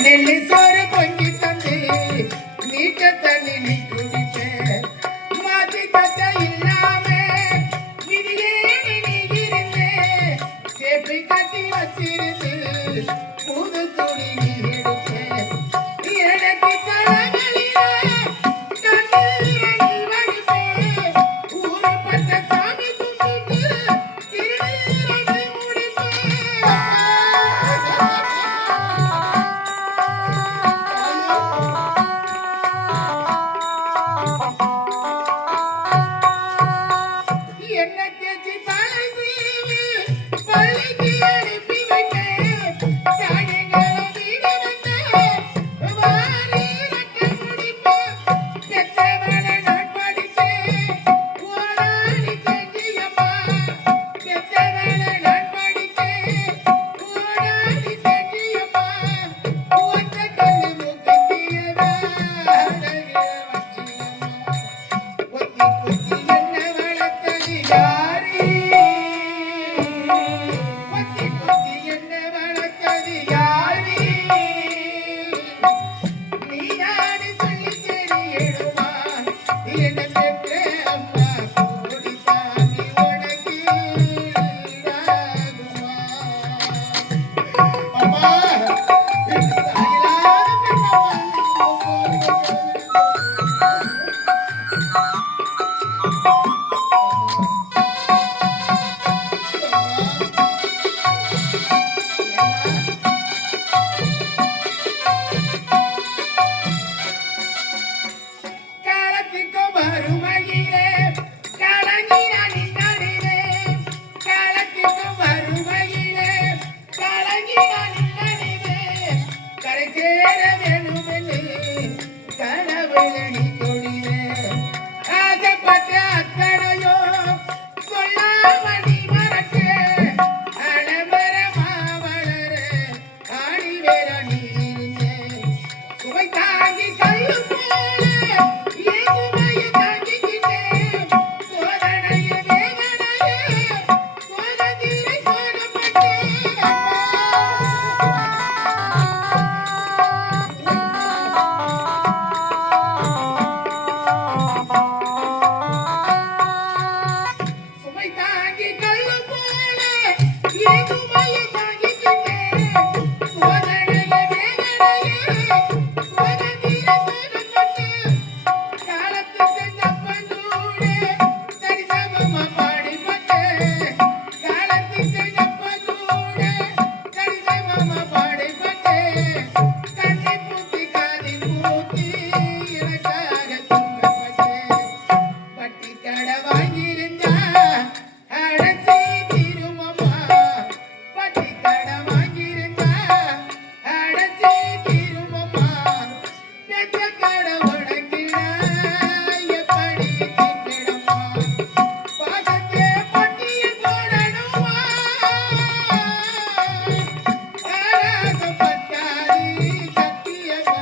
நெல்லி சோறு பொங்கி தந்து நீட்ட தண்ணி நீ குடிப்பேன் மாத்தி தட்ட இல்லாம விதியே நீ இருந்தே சேப்பை கட்டி வச்சிருந்து புது துணி நீ எடுப்பேன் எனக்கு தலைகளிலே கண்ணீரை நீ வடிப்பேன் ஊரப்பட்ட சாமி கும்பிட்டு திருநீரை நீ முடிப்பேன் என்ன தேச்சி தலை தீவி பள்ளிக்கு அனுப்பி வைப்பேன் சாயங்காலம் வீடு வந்து வாரி ரக்க முடிப்பேன் பெற்றவளை நான் படித்தேன் ஓடாடி செஞ்சியம்மா பெற்றவளை நான் படித்தேன் ஓடாடி செஞ்சியம்மா ஒத்த கண்ணு முகத்தியதா அழகிய வச்சியம்மா ஒத்தி ஒத்தி என்ன வளர்த்தது யாரு ஒத்தி ஒத்தி என்ன வளர்த்தது யாரு நீயாடு சொல்லி தெரியடுமா என்ன பெற்ற அம்மா கோடி சாமி உனக்கு ஈடாகுமா அம்மா இந்த தாயிலாத காலத்திற்கும் வறுமையிலே கலங்கினான் நின்றே காலத்திற்கும் வறுமையிலே கலங்கினான் நின்றே கரை சேர வேணுமென்று கனவுல நீ தொழிலே ஆசைப்பட்ட அத்தனையோ சொல்லாம நீ மறக்க அலமரமா வளர ஆடி வேற நீ இருந்தே சுவை தாங்கி கல்லு போல ஏசுமையை தாங்கிக்கிட்டே சோதனைய வேதனைய சோதனை சோதப்பட்டே சுமை தாங்கி கல்லு போல ஏசுமையை தாங்கிக்கிட்டே சோதனைய வேதனைய சோதனை சோதப்பட்டே காலத்துக்கு தப்பந்தூடே சரிசமமா பாடிப்பட்டே காலத்துக்கு தப்பந்தூடே சரிசமமா பாடிப்பட்டே கண்ணை பூத்தி காதி பூத்தி எனக்காக தூங்கப்பட்டே பட்டி கடை வாங்கியிருந்தா அடைச்சி தீருமம்மா பட்டி கடை வாங்கியிருந்தா அடைச்சி தீருமம்மா பெற்ற கடை உனக்கிடா எப்படி தீர்த்திடம்மா பாசத்தே பட்டியில் போடணுமா ஆராச பத்தாதி சத்தியமா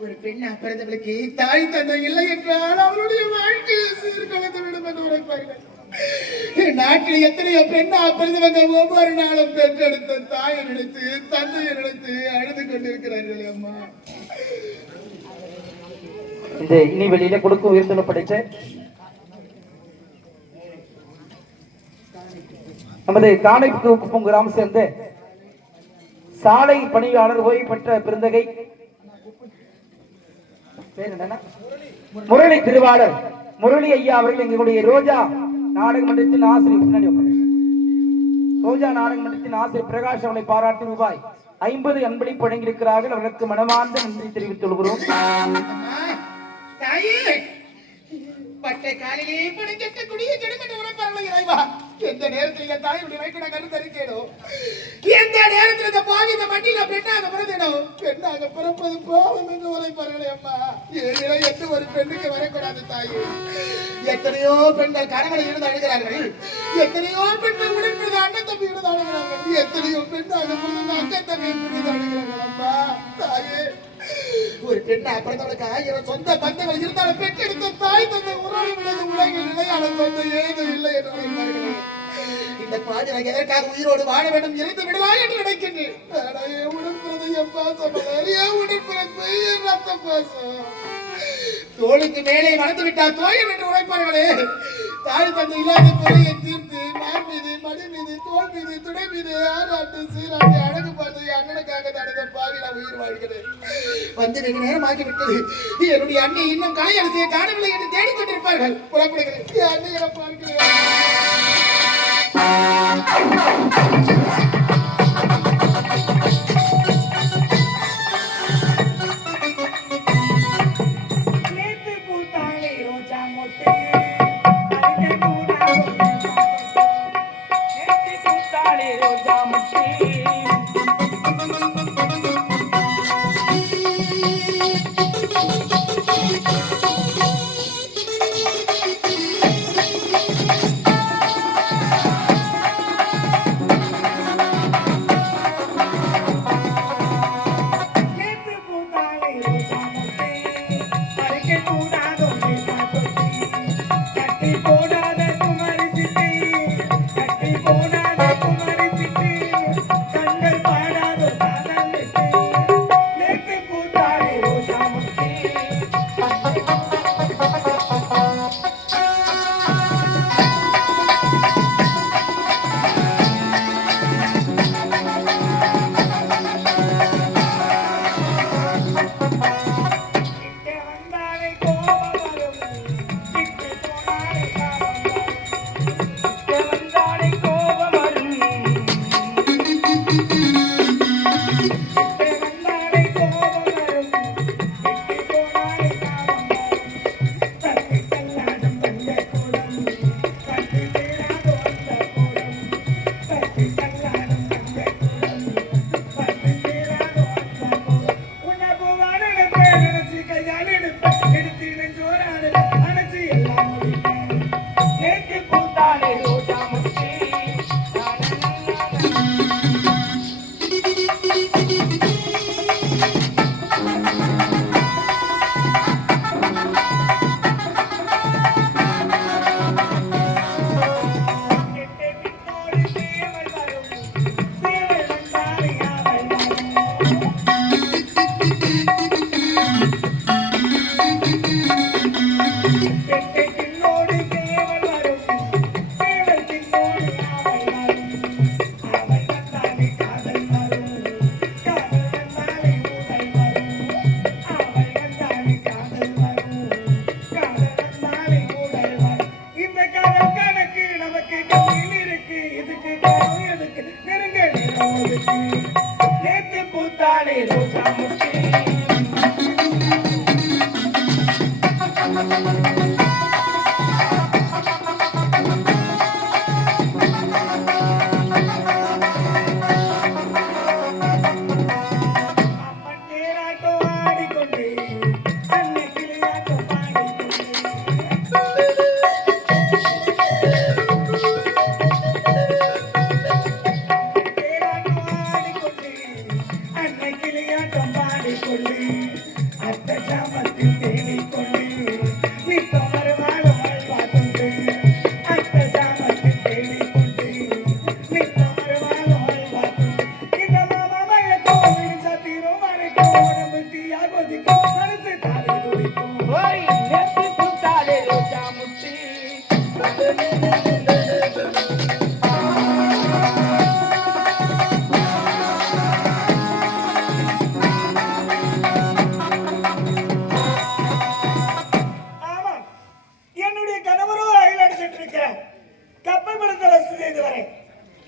ஒரு பெண்ணா பிறந்தவளுக்கு தாய் தந்தை இல்லை என்றால் அவளுடைய வாழ்க்கையை சீர்கலத்துடன் என்று உரைப்பார்கள் நாட்டில் எத்தனையோ பெண்ணா பிறந்தவங்க ஒவ்வொரு நாளும் பெற்றெடுத்த தாயை நினைத்து தந்தையை நினைத்து அழுது கொண்டிருக்கிறார்கள் அம்மா இந்த இனி வெளியில கொடுக்கும் உயர்த்தல படைச்ச நமது காணைக்குப்பம் கிராமம் சேர்ந்த சாலை பணியாளர் ஓய்வு பெற்ற பெருந்தகை முரளி திருவாளர் முரளி ஐயா அவர்கள் எங்களுடைய ரோஜா நாடக மன்றத்தின் ஆசிரியர் பின்னாடி ரோஜா நாடக மன்றத்தின் ஆசிரியர் பிரகாஷ் அவனை பாராட்டி ரூபாய் 50 அன்பளிப்பு வழங்கியிருக்கிறார்கள். அவர்களுக்கு மனமார்ந்த நன்றி தெரிவித்துக் கொள்கிறோம். பட்டை காலிலே படைக்கக்கூடிய ஜெடுமட்ட உரைப்பார்கள் இறைவா. எந்த நேரத்தில் என் தாயுடைய வயிற்று கருத்தரிக்கேனோ, எந்த நேரத்தில் இந்த பாவி இந்த மட்டில பெண்ணாக பிறந்தேனோ, பெண்ணாக பிறப்பது பாவம் என்று உரைப்பார்களே அம்மா. ஏழை என்று ஒரு பெண்ணுக்கு வரக்கூடாது தாயே. எத்தனையோ பெண்கள் கணவனை இருந்து அழுகிறார்கள், எத்தனையோ பெண்கள் உடன்படுத்த அண்ணன் தம்பி இருந்து அழுகிறார்கள், எத்தனையோ பெண்ணாக பிறந்த அக்கன் தம்பி இருந்து அழுகிறார்கள் அம்மா. பெண்ணா பிறந்தவளுக்கு 1000 சொந்த பந்தங்கள் இருந்தாலும் பெற்றெடுத்த தாய் தந்தை உறவுகளது உலகில் நிலையான சொந்த ஏதும் இல்லை என்று நினைப்பார்களே. இந்த பாஜனை எதற்காக உயிரோடு வாழ வேண்டும் இருந்து விடலாம் என்று நினைக்கின்றேன். உடற்பிறந்த என் பாசம் உடற்பிறப்பு என் ரத்த பாசம் தோளுக்கு மேலே வளர்ந்து விட்டார் தோயம் என்று உழைப்பார்களே. தாய் தந்தை இல்லாத குறையை தீர்த்து மார் மீது மடி மீது தோல் மீது துணை மீது ஆராட்டு சீராட்டி அழகு பார்த்து அண்ணனுக்காக நடந்த பாவி நான் உயிர் வாழ்கிறேன். வந்து வெகு நேரம் ஆகிவிட்டது. என்னுடைய அண்ணி இன்னும் கலையரசியை காணவில்லை என்று தேடிக்கொண்டிருப்பார்கள். புறப்படுகிறேன். என் அண்ணியை பார்க்கிறேன்.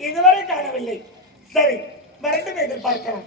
இதுவரை காணவில்லை. சரி, மறந்து எதிர்பார்க்கலாம்.